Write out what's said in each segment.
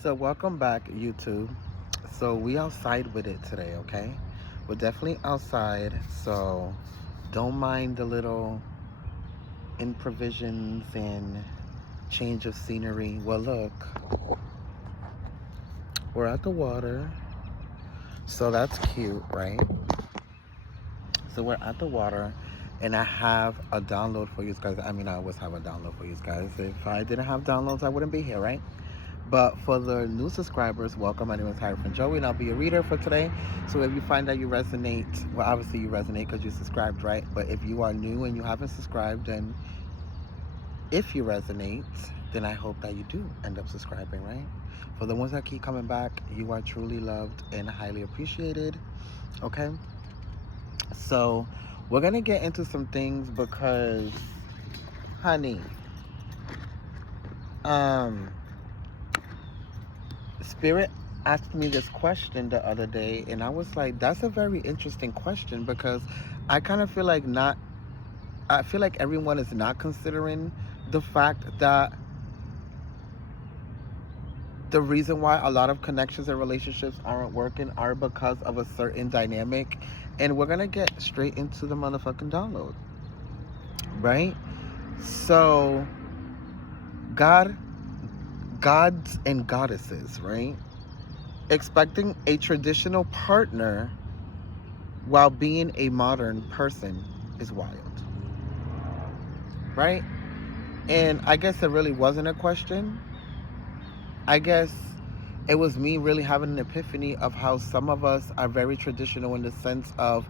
So welcome back, YouTube. So we outside with it today, okay? We're definitely outside, so don't mind the little improvisions and change of scenery. Well, look, we're at the water, so that's cute, right? So we're at the water, and I have a download for you guys. I mean, I always have a download for you guys. If I didn't have downloads, I wouldn't be here, right? But for the new subscribers, welcome. My name is Hierophant Joey, and I'll be your reader for today. So if you find that you resonate, well, obviously you resonate because you subscribed, right? But if you are new and you haven't subscribed, then if you resonate, then I hope that you do end up subscribing, right? For the ones that keep coming back, you are truly loved and highly appreciated, okay? So we're going to get into some things because, honey, um, Spirit asked me this question the other day, and I was like, that's a very interesting question because I kind of feel like I feel like everyone is not considering the fact that the reason why a lot of connections and relationships aren't working are because of a certain dynamic. And we're going to get straight into the motherfucking download, right? So, gods and goddesses, right? Expecting a traditional partner while being a modern person is wild, right? And I guess it really wasn't a question. I guess it was me really having an epiphany of how some of us are very traditional in the sense of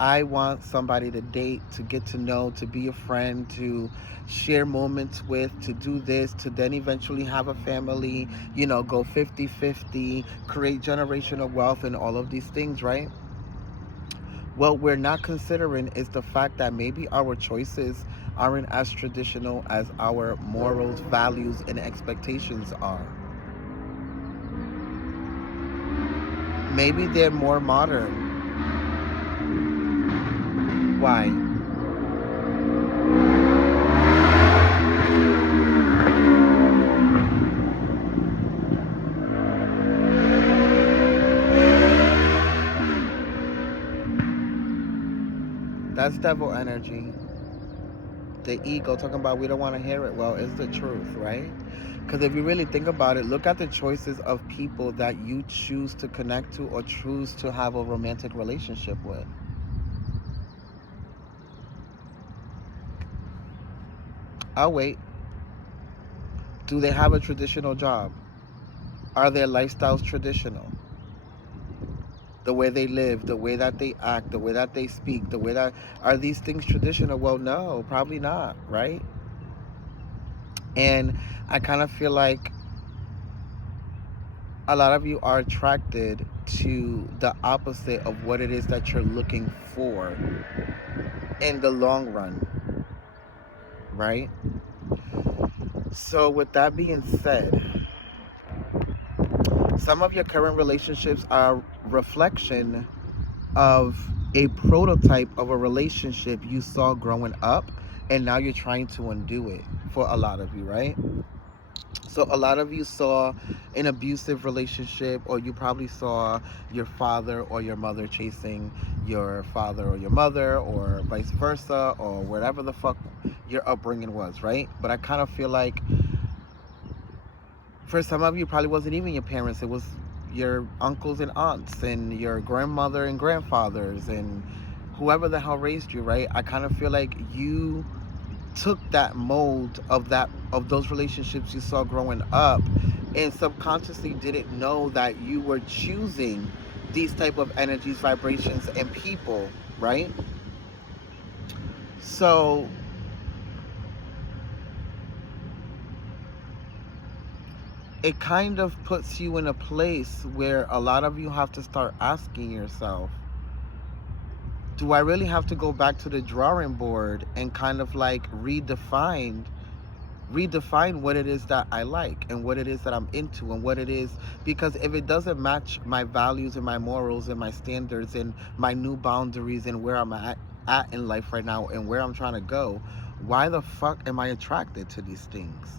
I want somebody to date, to get to know, to be a friend, to share moments with, to do this, to then eventually have a family, go 50-50, create generational wealth and all of these things, right? What we're not considering is the fact that maybe our choices aren't as traditional as our morals, values, and expectations are. Maybe they're more modern. Why? That's devil energy. The ego talking about we don't want to hear it. Well, it's the truth, right? Because if you really think about it, look at the choices of people that you choose to connect to or choose to have a romantic relationship with. I'll wait. Do they have a traditional job? Are their lifestyles traditional? The way they live, the way that they act, the way that they speak, the way that are these things traditional? Well, no, probably not, right? And I kind of feel like a lot of you are attracted to the opposite of what it is that you're looking for in the long run, right? So with that being said, some of your current relationships are reflection of a prototype of a relationship you saw growing up, and now you're trying to undo it for a lot of you, right? So a lot of you saw an abusive relationship, or you probably saw your father or your mother chasing your father or your mother, or vice versa, or whatever the fuck your upbringing was, right? But I kind of feel like for some of you, probably wasn't even your parents. It was your uncles and aunts and your grandmother and grandfathers and whoever the hell raised you, right? I kind of feel like you took that mold of those relationships you saw growing up and subconsciously didn't know that you were choosing these type of energies, vibrations, and people, right? So it kind of puts you in a place where a lot of you have to start asking yourself, do I really have to go back to the drawing board and kind of like redefine what it is that I like and what it is that I'm into and what it is, because if it doesn't match my values and my morals and my standards and my new boundaries and where I'm at in life right now and where I'm trying to go, why the fuck am I attracted to these things?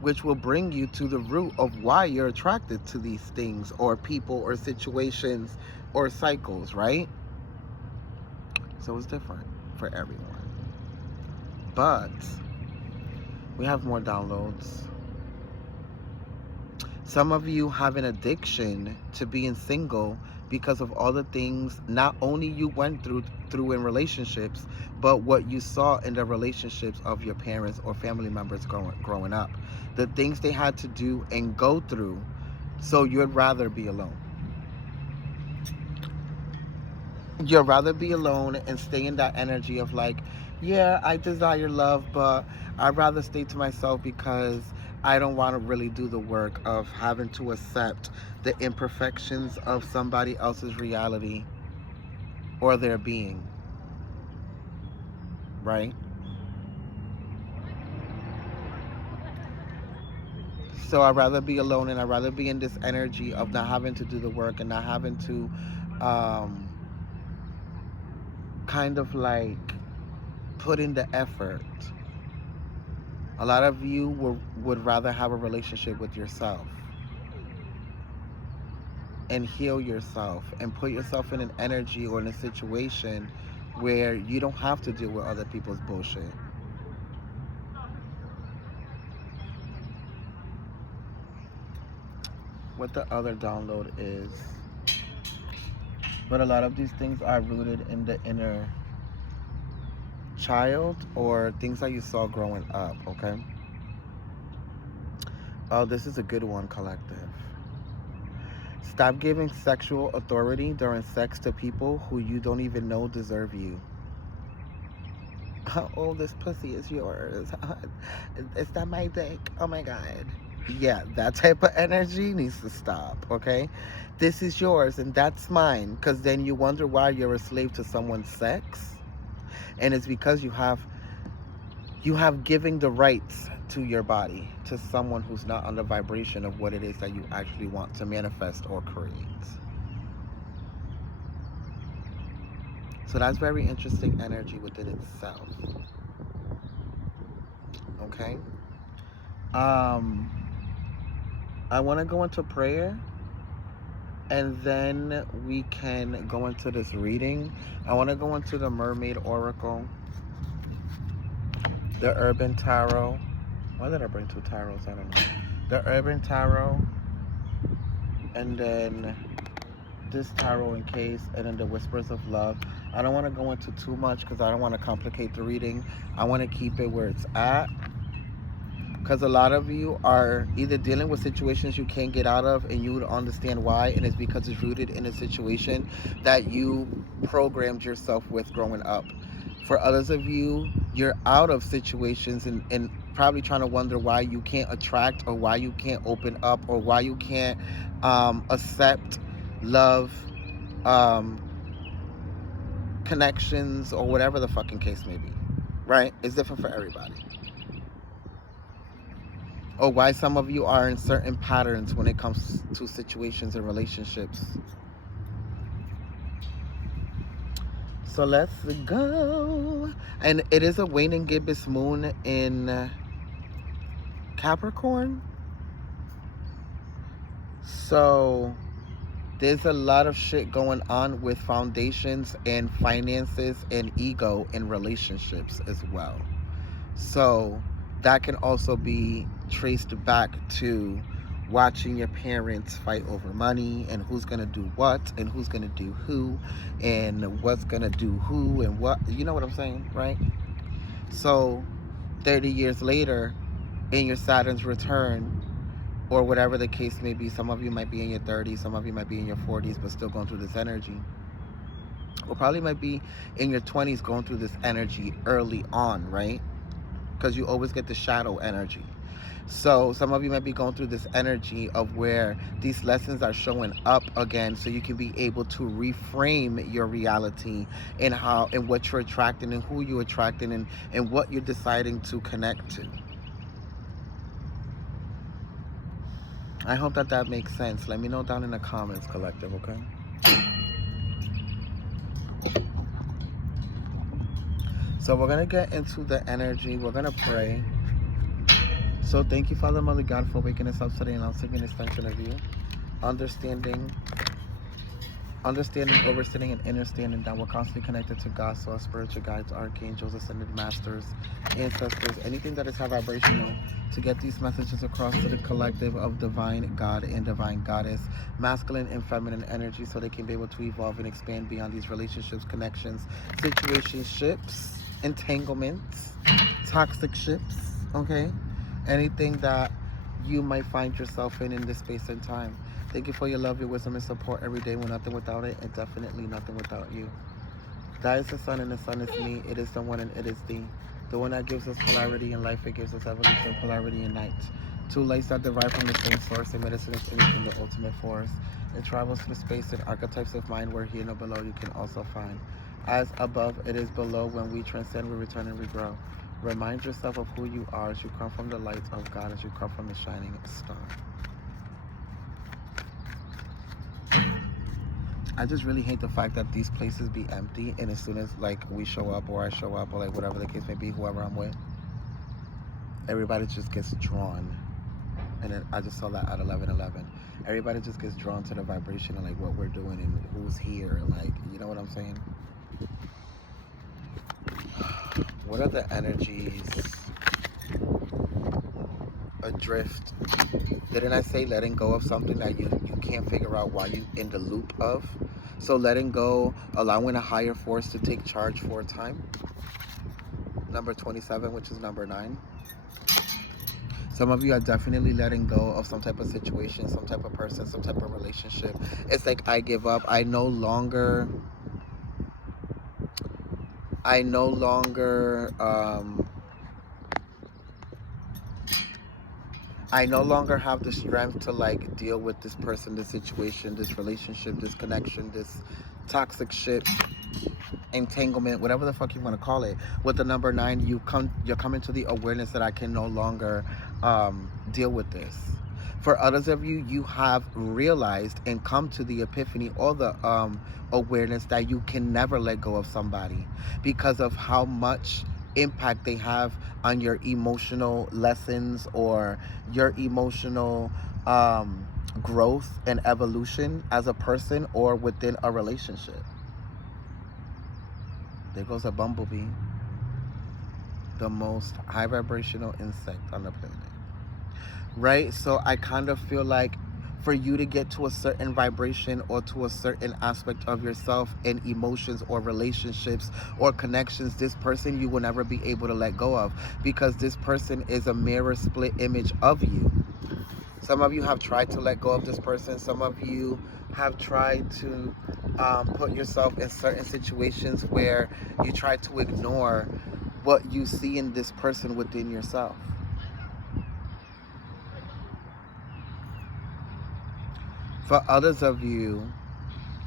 which will bring you to the root of why you're attracted to these things or people or situations or cycles, right? So it's different for everyone. But we have more downloads. Some of you have an addiction to being single because of all the things not only you went through in relationships, but what you saw in the relationships of your parents or family members growing up. The things they had to do and go through, so you'd rather be alone. You'd rather be alone and stay in that energy of like, yeah, I desire love, but I'd rather stay to myself because I don't want to really do the work of having to accept the imperfections of somebody else's reality or their being, right? So I'd rather be alone, and I'd rather be in this energy of not having to do the work and not having to kind of like put in the effort. A lot of you would rather have a relationship with yourself and heal yourself and put yourself in an energy or in a situation where you don't have to deal with other people's bullshit. What the other download is. But a lot of these things are rooted in the inner child or things that you saw growing up, okay? Oh, this is a good one, collective. Stop giving sexual authority during sex to people who you don't even know deserve you. Oh, this pussy is yours. Is that my dick? Oh my God. Yeah, that type of energy needs to stop, okay? This is yours and that's mine, because then you wonder why you're a slave to someone's sex. And it's because you have given the rights to your body to someone who's not on the vibration of what it is that you actually want to manifest or create. So that's very interesting energy within itself. Okay? I want to go into prayer, and then we can go into this reading. I want to go into the Mermaid Oracle, the Urban Tarot. Why did I bring two tarots? I don't know. The Urban Tarot, and then this tarot in case, and then the Whispers of Love. I don't want to go into too much because I don't want to complicate the reading. I want to keep it where it's at, because a lot of you are either dealing with situations you can't get out of, and you would understand why, and it's because it's rooted in a situation that you programmed yourself with growing up. For others of you, you're out of situations and probably trying to wonder why you can't attract, or why you can't open up, or why you can't accept love, connections, or whatever the fucking case may be, right? It's different for everybody. Or why some of you are in certain patterns when it comes to situations and relationships. So let's go. And it is a waning gibbous moon in Capricorn. So there's a lot of shit going on with foundations and finances and ego in relationships as well. So that can also be traced back to watching your parents fight over money and who's going to do what and who's going to do who and what's going to do who and what, you know what I'm saying, right? So 30 years later, in your Saturn's return, or whatever the case may be, some of you might be in your 30s, some of you might be in your 40s, but still going through this energy. Or probably might be in your 20s going through this energy early on, right? Because you always get the shadow energy. So some of you might be going through this energy of where these lessons are showing up again, so you can be able to reframe your reality and how and what you're attracting and who you're attracting and what you're deciding to connect to. I hope that makes sense. Let me know down in the comments, collective, okay? So we're going to get into the energy. We're going to pray. So thank you, Father, Mother God, for waking us up today and allowing an extension of you. Understanding, overstanding, and understanding that we're constantly connected to God, so our spiritual guides, archangels, ascended masters, ancestors, anything that is high vibrational, to get these messages across to the collective of divine God and divine goddess, masculine and feminine energy, so they can be able to evolve and expand beyond these relationships, connections, situationships, entanglements, toxic ships, okay? Anything that you might find yourself in this space and time. Thank you for your love, your wisdom, and support every day. We're nothing without it, and definitely nothing without you. That is the sun, and the sun is me. It is the one, and it is the one that gives us polarity in life. It gives us evolution, polarity in night. Two lights that derive from the same source, and medicine is anything, the ultimate force. It travels through space and archetypes of mind where here and below you can also find. As above, it is below. When we transcend, we return and we grow. Remind yourself of who you are as you come from the light of God, as you come from the shining star. I just really hate the fact that these places be empty, and as soon as like we show up or I show up or like whatever the case may be, whoever I'm with, everybody just gets drawn. And then I just saw that at 11:11. Everybody just gets drawn to the vibration and like what we're doing and who's here, like, you know what I'm saying? What are the energies adrift? Didn't I say letting go of something that you can't figure out why you in the loop of? So letting go, allowing a higher force to take charge for a time. Number 27, which is number 9. Some of you are definitely letting go of some type of situation, some type of person, some type of relationship. It's like, I give up. I no longer have the strength to like deal with this person, this situation, this relationship, this connection, this toxic shit, entanglement, whatever the fuck you want to call it. With the number 9, you're coming to the awareness that I can no longer deal with this. For others of you, you have realized and come to the epiphany or the awareness that you can never let go of somebody because of how much impact they have on your emotional lessons or your emotional growth and evolution as a person or within a relationship. There goes a bumblebee, the most high vibrational insect on the planet. Right? So I kind of feel like for you to get to a certain vibration or to a certain aspect of yourself in emotions or relationships or connections, this person you will never be able to let go of because this person is a mirror split image of you. Some of you have tried to let go of this person. Some of you have tried to put yourself in certain situations where you try to ignore what you see in this person within yourself. For others of you,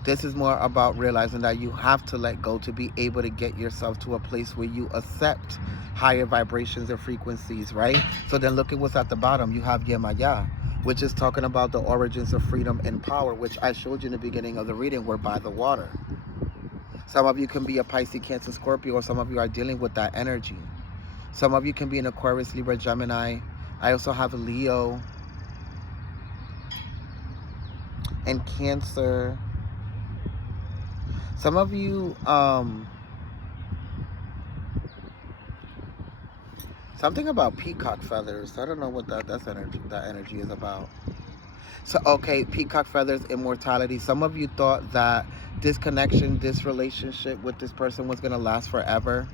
this is more about realizing that you have to let go to be able to get yourself to a place where you accept higher vibrations and frequencies, right? So then look at what's at the bottom. You have Yemaya, which is talking about the origins of freedom and power, which I showed you in the beginning of the reading, were by the water. Some of you can be a Pisces, Cancer, Scorpio, or some of you are dealing with that energy. Some of you can be an Aquarius, Libra, Gemini. I also have a Leo and Cancer. Some of you, something about peacock feathers. I don't know what that energy is about. So, okay, peacock feathers, immortality. Some of you thought that this connection, this relationship with this person was going to last forever.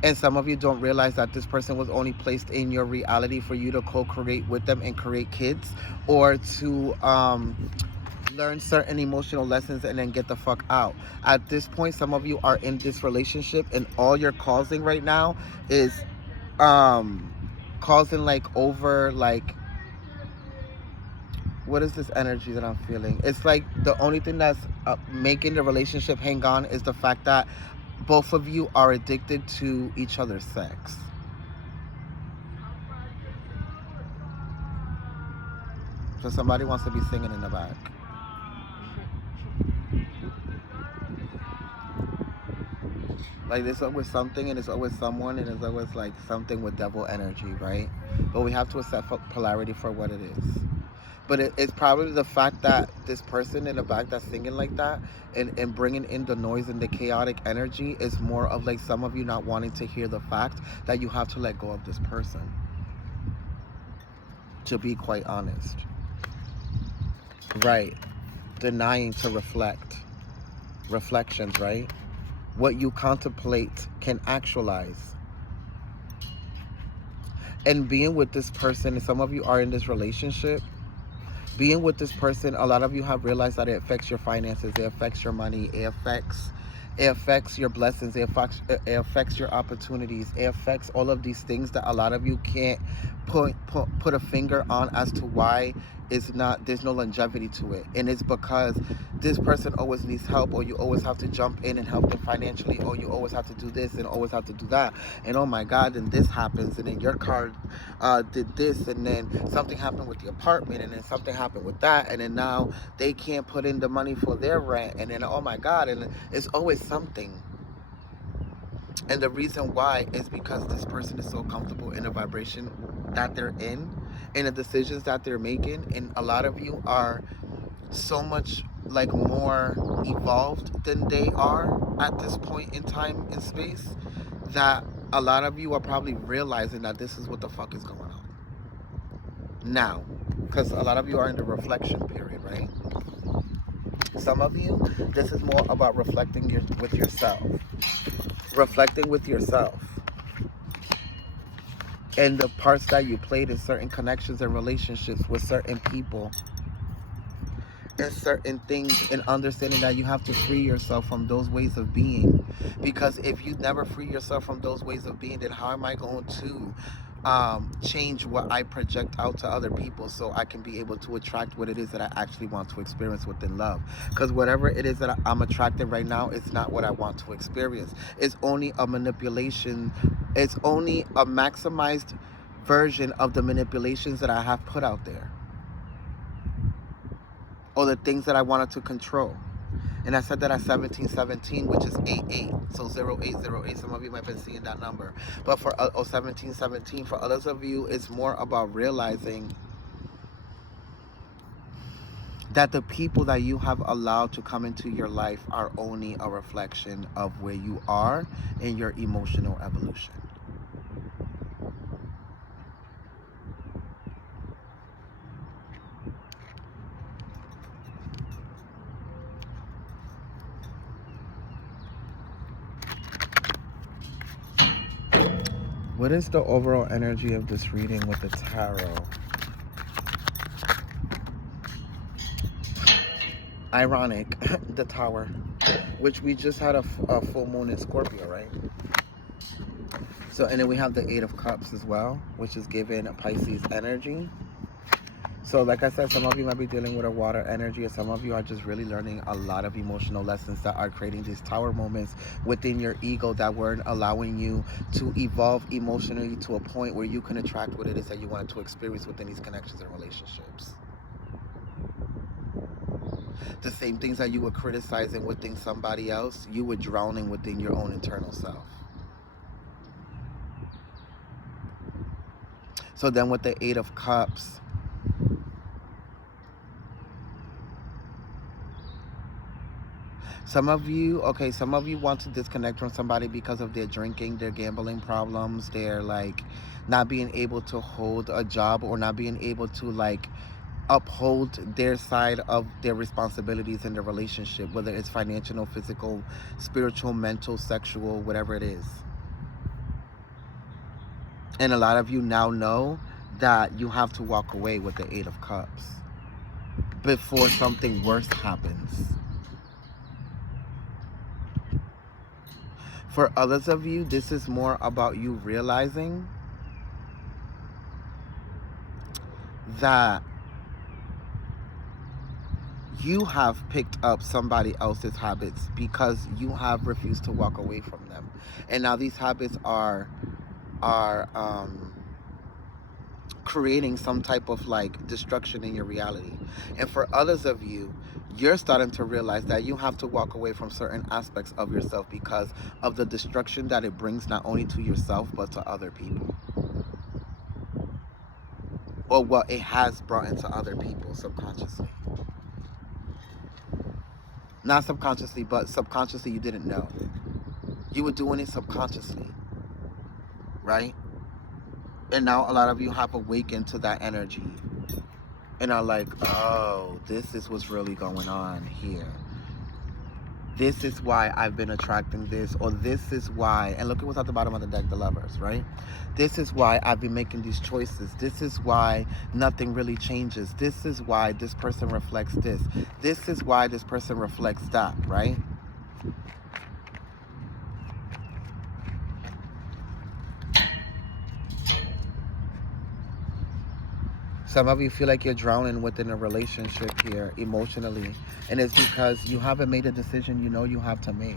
And some of you don't realize that this person was only placed in your reality for you to co-create with them and create kids, or to learn certain emotional lessons and then get the fuck out. At this point, some of you are in this relationship and all you're causing right now is causing what is this energy that I'm feeling? It's like the only thing that's making the relationship hang on is the fact that both of you are addicted to each other's sex. So somebody wants to be singing in the back. Like, there's always something and it's always someone and it's always like something with devil energy, right? but we have to accept polarity for what it is. But it's probably the fact that this person in the back that's singing like that and bringing in the noise and the chaotic energy is more of like some of you not wanting to hear the fact that you have to let go of this person, to be quite honest. Right. Denying to reflect. Reflections, right? What you contemplate can actualize. And being with this person, and some of you are in this relationship, being with this person, a lot of you have realized that it affects your finances, it affects your money, it affects your blessings, it affects your opportunities, it affects all of these things that a lot of you can't put a finger on as to why there's no longevity to it. And it's because this person always needs help, or you always have to jump in and help them financially, or you always have to do this and always have to do that, and oh my god, and this happens, and then your car did this, and then something happened with the apartment, and then something happened with that, and then now they can't put in the money for their rent, and then oh my god, and it's always something. And the reason why is because this person is so comfortable in the vibration that they're in and the decisions that they're making. And a lot of you are so much like more evolved than they are at this point in time and space, that a lot of you are probably realizing that this is what the fuck is going on now, because a lot of you are in the reflection period, right? Some of you, this is more about reflecting with yourself. Reflecting with yourself. And the parts that you played in certain connections and relationships with certain people. And certain things, and understanding that you have to free yourself from those ways of being. Because if you never free yourself from those ways of being, then how am I going to change what I project out to other people so I can be able to attract what it is that I actually want to experience within love? Because whatever it is that I'm attracting right now, it's not what I want to experience. It's only a manipulation. It's only a maximized version of the manipulations that I have put out there, or the things that I wanted to control. And I said that at 1717, which is 88. So 0808, some of you might have been seeing that number. But for 1717, for others of you, it's more about realizing that the people that you have allowed to come into your life are only a reflection of where you are in your emotional evolution. What is the overall energy of this reading with the tarot? Ironic, the Tower, which we just had a full moon in Scorpio, right? So, and then we have the Eight of Cups as well, which is giving Pisces energy. So like I said, some of you might be dealing with a water energy, or some of you are just really learning a lot of emotional lessons that are creating these tower moments within your ego that weren't allowing you to evolve emotionally to a point where you can attract what it is that you wanted to experience within these connections and relationships. The same things that you were criticizing within somebody else, you were drowning within your own internal self. So then with the Eight of Cups, some of you want to disconnect from somebody because of their drinking, their gambling problems, their like not being able to hold a job, or not being able to like uphold their side of their responsibilities in the relationship, whether it's financial, physical, spiritual, mental, sexual, whatever it is. And a lot of you now know that you have to walk away with the Eight of Cups before something worse happens. For others of you, this is more about you realizing that you have picked up somebody else's habits because you have refused to walk away from them. And now these habits are creating some type of like destruction in your reality. And for others of you, you're starting to realize that you have to walk away from certain aspects of yourself because of the destruction that it brings, not only to yourself but to other people. or what it has brought into other people subconsciously. Not subconsciously, but subconsciously you didn't know. You were doing it subconsciously, right? And now a lot of you have awakened to that energy and are like, oh, this is what's really going on here. This is why I've been attracting this, or this is why, and look at what's at the bottom of the deck, the Lovers, right? This is why I've been making these choices. This is why nothing really changes. This is why this person reflects this. This is why this person reflects that, right? Some of you feel like you're drowning within a relationship here emotionally, and it's because you haven't made a decision you know you have to make.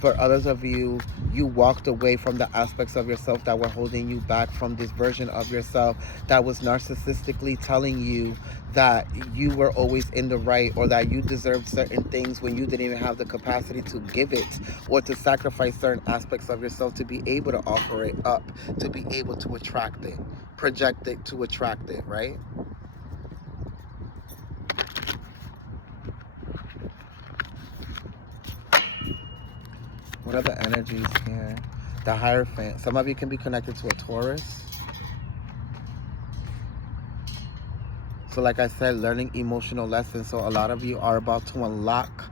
For others of you, you walked away from the aspects of yourself that were holding you back from this version of yourself that was narcissistically telling you that you were always in the right, or that you deserved certain things when you didn't even have the capacity to give it, or to sacrifice certain aspects of yourself to be able to offer it up, to be able to attract it, project it to attract it, right? What are the energies here? The Hierophant. Some of you can be connected to a Taurus. So like I said, learning emotional lessons. So a lot of you are about to unlock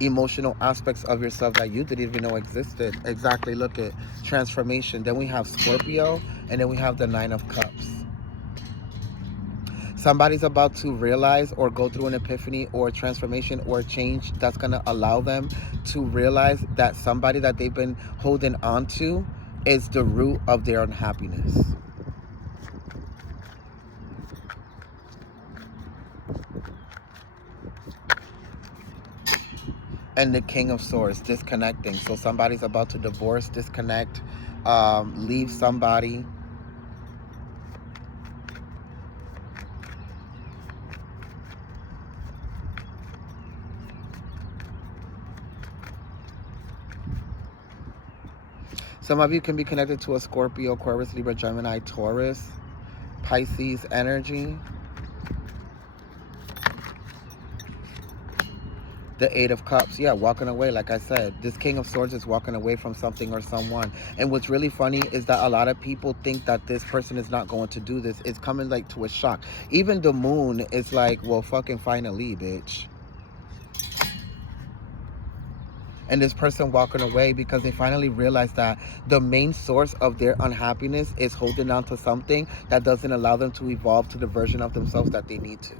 emotional aspects of yourself that you didn't even know existed. Exactly. Look at transformation. Then we have Scorpio, and then we have the Nine of Cups. Somebody's about to realize or go through an epiphany or a transformation or a change that's going to allow them to realize that somebody that they've been holding on to is the root of their unhappiness. And the King of Swords, disconnecting. So somebody's about to divorce, disconnect, leave somebody. Some of you can be connected to a Scorpio, Aquarius, Libra, Gemini, Taurus, Pisces energy. The Eight of Cups, yeah, walking away, like I said. This King of Swords is walking away from something or someone. And what's really funny is that a lot of people think that this person is not going to do this. It's coming like to a shock. Even the moon is like, well, fucking finally, bitch. And this person walking away because they finally realize that the main source of their unhappiness is holding on to something that doesn't allow them to evolve to the version of themselves that they need to.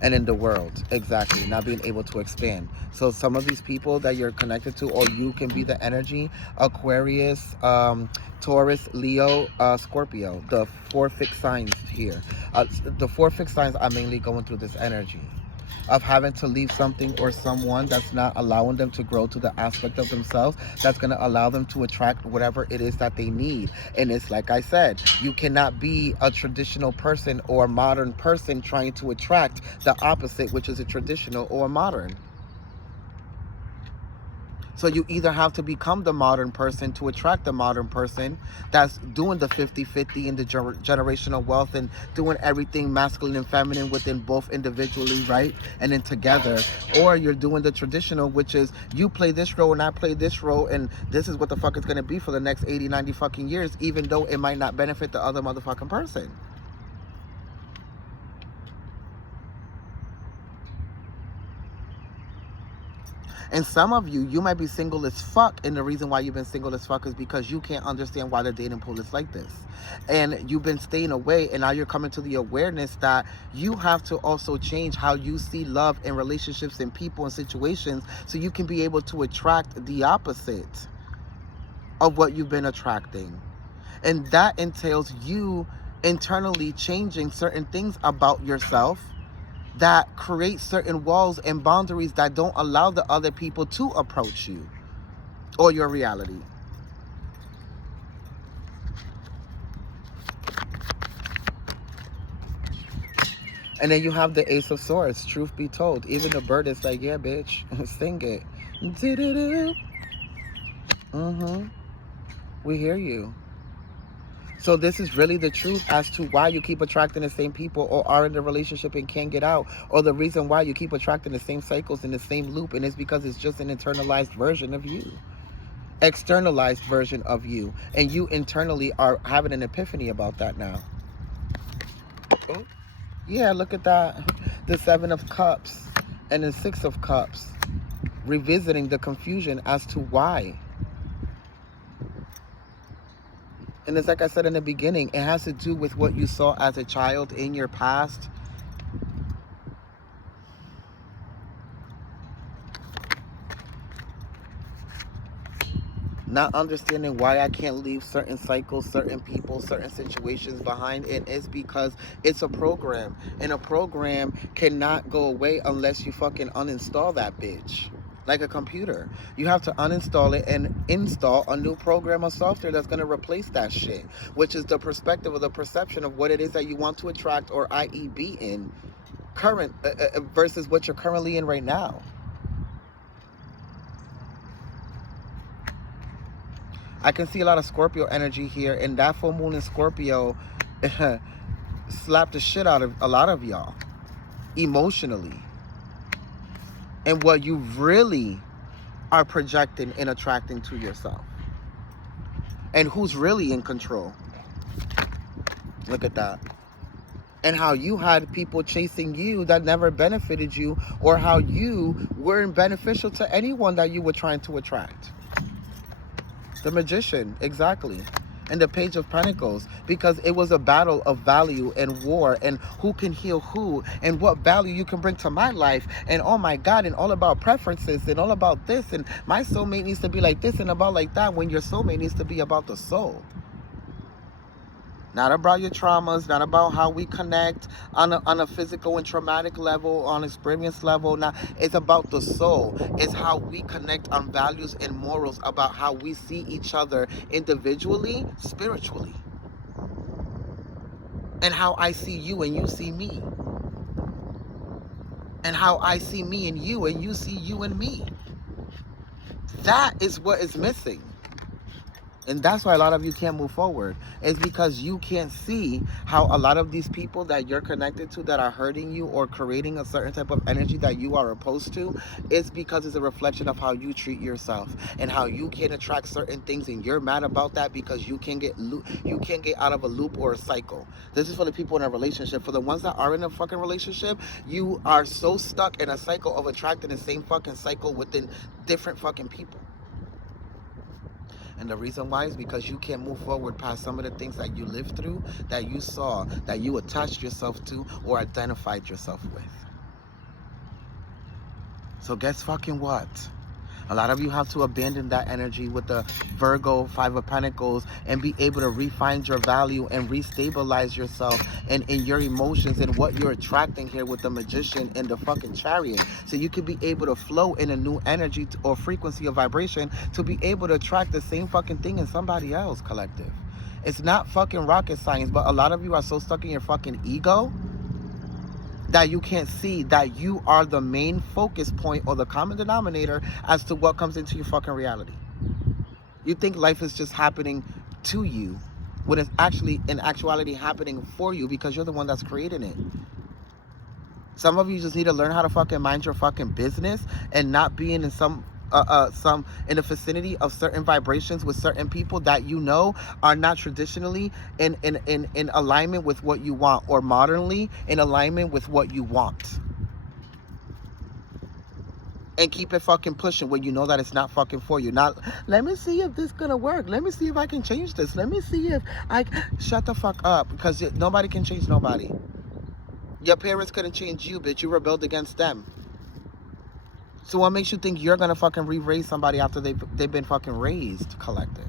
And in the world, exactly, not being able to expand. So some of these people that you're connected to, or you can be the energy, Aquarius, Taurus, Leo, Scorpio, the 4 fixed signs here. The 4 fixed signs are mainly going through this energy of having to leave something or someone that's not allowing them to grow to the aspect of themselves that's going to allow them to attract whatever it is that they need. And it's like I said, you cannot be a traditional person or a modern person trying to attract the opposite, which is a traditional or a modern. So you either have to become the modern person to attract the modern person that's doing the 50-50 and the generational wealth and doing everything masculine and feminine within both individually, right? And then together. Or you're doing the traditional, which is you play this role and I play this role, and this is what the fuck it's going to be for the next 80, 90 fucking years, even though it might not benefit the other motherfucking person. And some of you, you might be single as fuck, and the reason why you've been single as fuck is because you can't understand why the dating pool is like this. And you've been staying away, and now you're coming to the awareness that you have to also change how you see love and relationships and people and situations so you can be able to attract the opposite of what you've been attracting. And that entails you internally changing certain things about yourself that create certain walls and boundaries that don't allow the other people to approach you or your reality. And then you have the Ace of Swords, truth be told. Even the bird is like, yeah, bitch, sing it. Do-do-do. We hear you. So this is really the truth as to why you keep attracting the same people or are in the relationship and can't get out, or the reason why you keep attracting the same cycles in the same loop, and it's because it's just an internalized version of you, externalized version of you, and you internally are having an epiphany about that now. Oh, yeah, look at that. The 7 of Cups and the 6 of Cups, revisiting the confusion as to why. And it's like I said in the beginning, it has to do with what you saw as a child in your past. Not understanding why I can't leave certain cycles, certain people, certain situations behind. It is because it's a program. And a program cannot go away unless you fucking uninstall that bitch. Like a computer. You have to uninstall it and install a new program or software that's going to replace that shit. Which is the perspective or the perception of what it is that you want to attract, or i.e. be in current versus what you're currently in right now. I can see a lot of Scorpio energy here, and that full moon in Scorpio slapped the shit out of a lot of y'all emotionally. And what you really are projecting and attracting to yourself. And who's really in control. Look at that. And how you had people chasing you that never benefited you, or how you weren't beneficial to anyone that you were trying to attract. The Magician, exactly. And the Page of Pentacles, because it was a battle of value and war, and who can heal who, and what value you can bring to my life, and oh my God, and all about preferences, and all about this, and my soulmate needs to be like this and about like that, when your soulmate needs to be about the soul. Not about your traumas, not about how we connect on a physical and traumatic level, on experience level. Now, it's about the soul. It's how we connect on values and morals, about how we see each other individually, spiritually. And how I see you and you see me. And how I see me and you see you and me. That is what is missing. And that's why a lot of you can't move forward. It's because you can't see how a lot of these people that you're connected to that are hurting you or creating a certain type of energy that you are opposed to, it's because it's a reflection of how you treat yourself and how you can attract certain things, and you're mad about that because you can't get out of a loop or a cycle. This is for the people in a relationship. For the ones that are in a fucking relationship, you are so stuck in a cycle of attracting the same fucking cycle within different fucking people. And the reason why is because you can't move forward past some of the things that you lived through, that you saw, that you attached yourself to or identified yourself with. So guess fucking what? A lot of you have to abandon that energy with the Virgo 5 of Pentacles and be able to refine your value and restabilize yourself and in your emotions and what you're attracting here with the Magician and the fucking Chariot. So you could be able to flow in a new energy or frequency of vibration to be able to attract the same fucking thing in somebody else, collective. It's not fucking rocket science, but a lot of you are so stuck in your fucking ego that you can't see that you are the main focus point or the common denominator as to what comes into your fucking reality. You think life is just happening to you when it's actually in actuality happening for you because you're the one that's creating it. Some of you just need to learn how to fucking mind your fucking business and not being in some in the vicinity of certain vibrations with certain people that you know are not traditionally in alignment with what you want, or modernly in alignment with what you want. And keep it fucking pushing when you know that it's not fucking for you. Not, let me see if this gonna work. Let me see if I can change this. Let me see if I... Shut the fuck up, because nobody can change nobody. Your parents couldn't change you, bitch. You rebelled against them. So what makes you think you're gonna fucking re-raise somebody after they've been fucking raised, collective?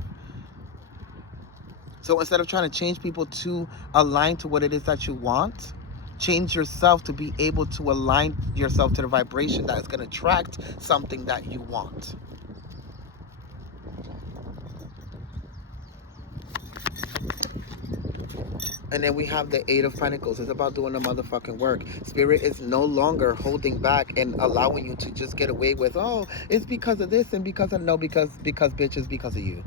So instead of trying to change people to align to what it is that you want, change yourself to be able to align yourself to the vibration that is gonna attract something that you want. And then we have the Eight of Pentacles. It's about doing the motherfucking work. Spirit is no longer holding back and allowing you to just get away with, oh, it's because of this and because of, no, because bitch, it's because of you.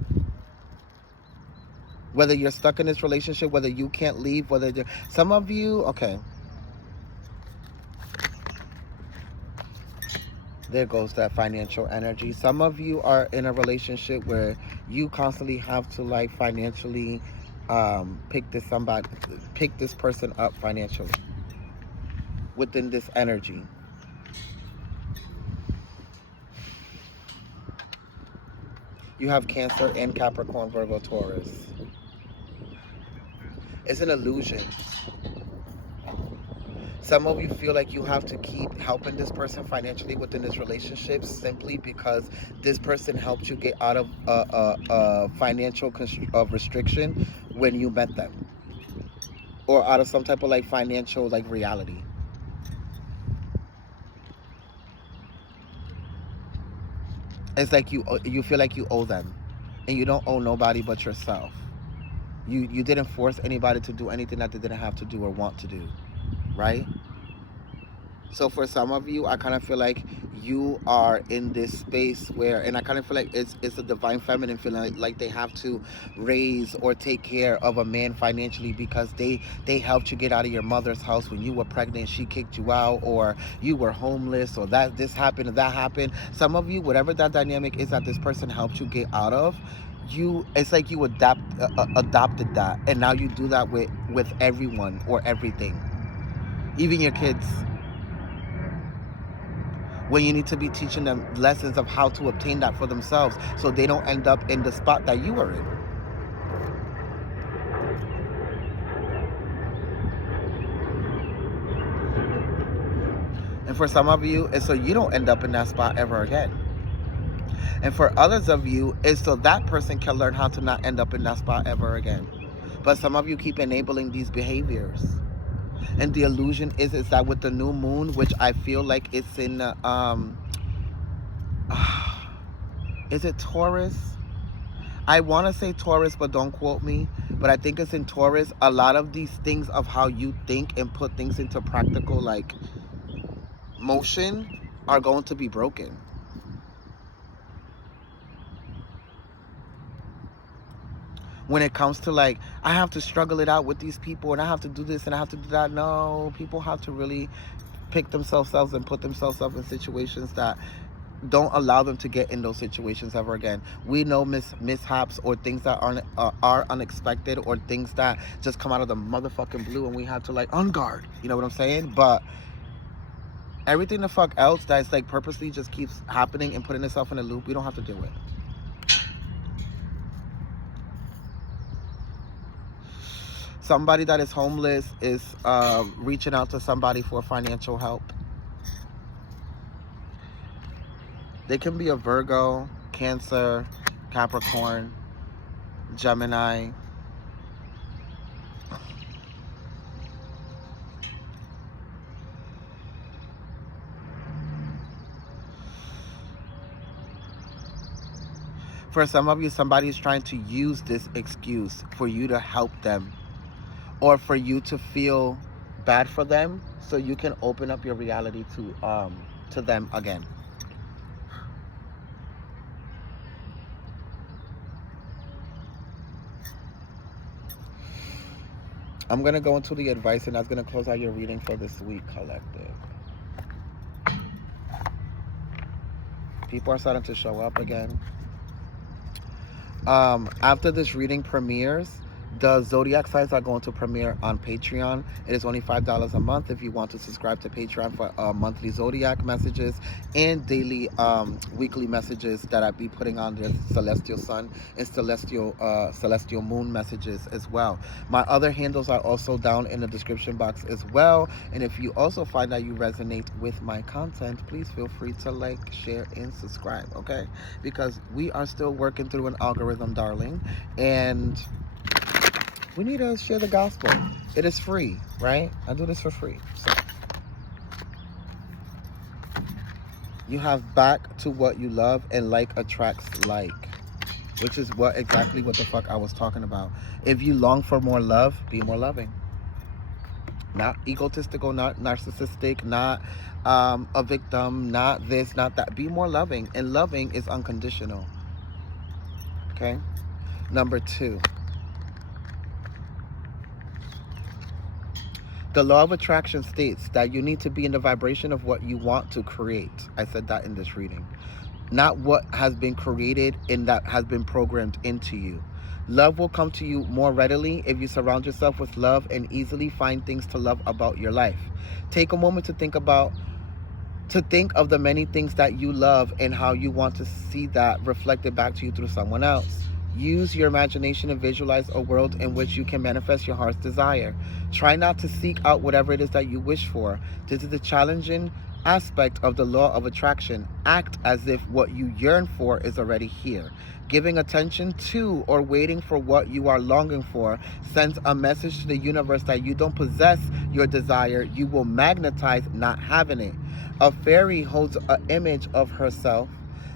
Whether you're stuck in this relationship, whether you can't leave, whether some of you, okay. There goes that financial energy. Some of you are in a relationship where you constantly have to like financially pick this person up financially within this energy. You have Cancer and Capricorn, Virgo, Taurus. It's an illusion. Some of you feel like you have to keep helping this person financially within this relationship simply because this person helped you get out of a financial restriction when you met them, or out of some type of like financial like reality. It's like you feel like you owe them, and you don't owe nobody but yourself. You didn't force anybody to do anything that they didn't have to do or want to do, right? So for some of you, I kind of feel like you are in this space where, and I kind of feel like it's a divine feminine feeling like they have to raise or take care of a man financially because they helped you get out of your mother's house when you were pregnant, she kicked you out, or you were homeless, or that this happened or that happened. Some of you, whatever that dynamic is that this person helped you get out of, it's like you adopted that, and now you do that with everyone or everything, even your kids, when you need to be teaching them lessons of how to obtain that for themselves so they don't end up in the spot that you are in. And for some of you, it's so you don't end up in that spot ever again. And for others of you, it's so that person can learn how to not end up in that spot ever again. But some of you keep enabling these behaviors. And the illusion is that with the new moon, which I feel like it's in, is it Taurus? I want to say Taurus, but don't quote me. But I think it's in Taurus. A lot of these things of how you think and put things into practical, like, motion are going to be broken. When it comes to like, I have to struggle it out with these people and I have to do this and I have to do that. No, people have to really pick themselves up and put themselves up in situations that don't allow them to get in those situations ever again. We know mishaps or things that are unexpected, or things that just come out of the motherfucking blue and we have to like on guard. You know what I'm saying? But everything the fuck else that's like purposely just keeps happening and putting itself in a loop, we don't have to do it. Somebody that is homeless is reaching out to somebody for financial help. They can be a Virgo, Cancer, Capricorn, Gemini. For some of you, somebody is trying to use this excuse for you to help them, or for you to feel bad for them so you can open up your reality to them again. I'm going to go into the advice, and that's going to close out your reading for this week, collective. People are starting to show up again. After this reading premieres, the zodiac signs are going to premiere on Patreon. It is only $5 a month if you want to subscribe to Patreon for monthly zodiac messages and daily weekly messages that I be putting on the celestial sun and celestial moon messages as well. My other handles are also down in the description box as well. And if you also find that you resonate with my content, please feel free to like, share, and subscribe, okay? Because we are still working through an algorithm, darling, and we need to share the gospel. It is free, right? I do this for free. So you have back to what you love, and like attracts like. which is exactly what the fuck I was talking about. If you long for more love, be more loving. Not egotistical, not narcissistic, not a victim, not this, not that. Be more loving. And loving is unconditional. Okay? Number 2. The law of attraction states that you need to be in the vibration of what you want to create. I said that in this reading. Not what has been created and that has been programmed into you. Love will come to you more readily if you surround yourself with love and easily find things to love about your life. Take a moment to think of the many things that you love and how you want to see that reflected back to you through someone else. Use your imagination and visualize a world in which you can manifest your heart's desire. Try not to seek out whatever it is that you wish for. This is the challenging aspect of the law of attraction. Act as if what you yearn for is already here. Giving attention to or waiting for what you are longing for sends a message to the universe that you don't possess your desire. You will magnetize not having it. A fairy holds an image of herself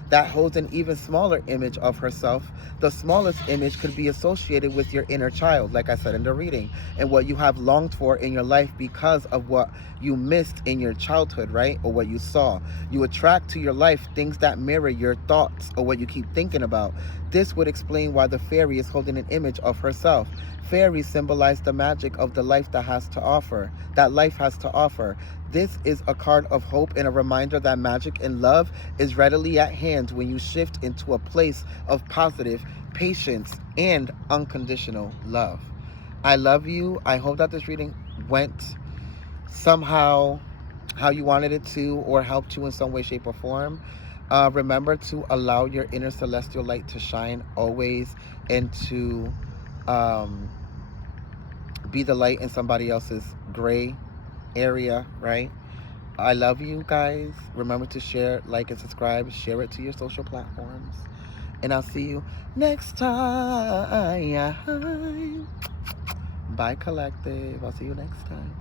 that holds an even smaller image of herself. The smallest image could be associated with your inner child, like I said in the reading, and what you have longed for in your life because of what you missed in your childhood, right? Or what you saw. You attract to your life things that mirror your thoughts or what you keep thinking about. This would explain why the fairy is holding an image of herself. Fairies symbolize the magic of the life that life has to offer. This is a card of hope and a reminder that magic and love is readily at hand when you shift into a place of positive patience and unconditional love. I love you. I hope that this reading went somehow how you wanted it to, or helped you in some way, shape, or form. Remember to allow your inner celestial light to shine always, and to be the light in somebody else's gray area, right? I love you guys. Remember to share, like, and subscribe. Share it to your social platforms. And I'll see you next time. Bye, collective. I'll see you next time.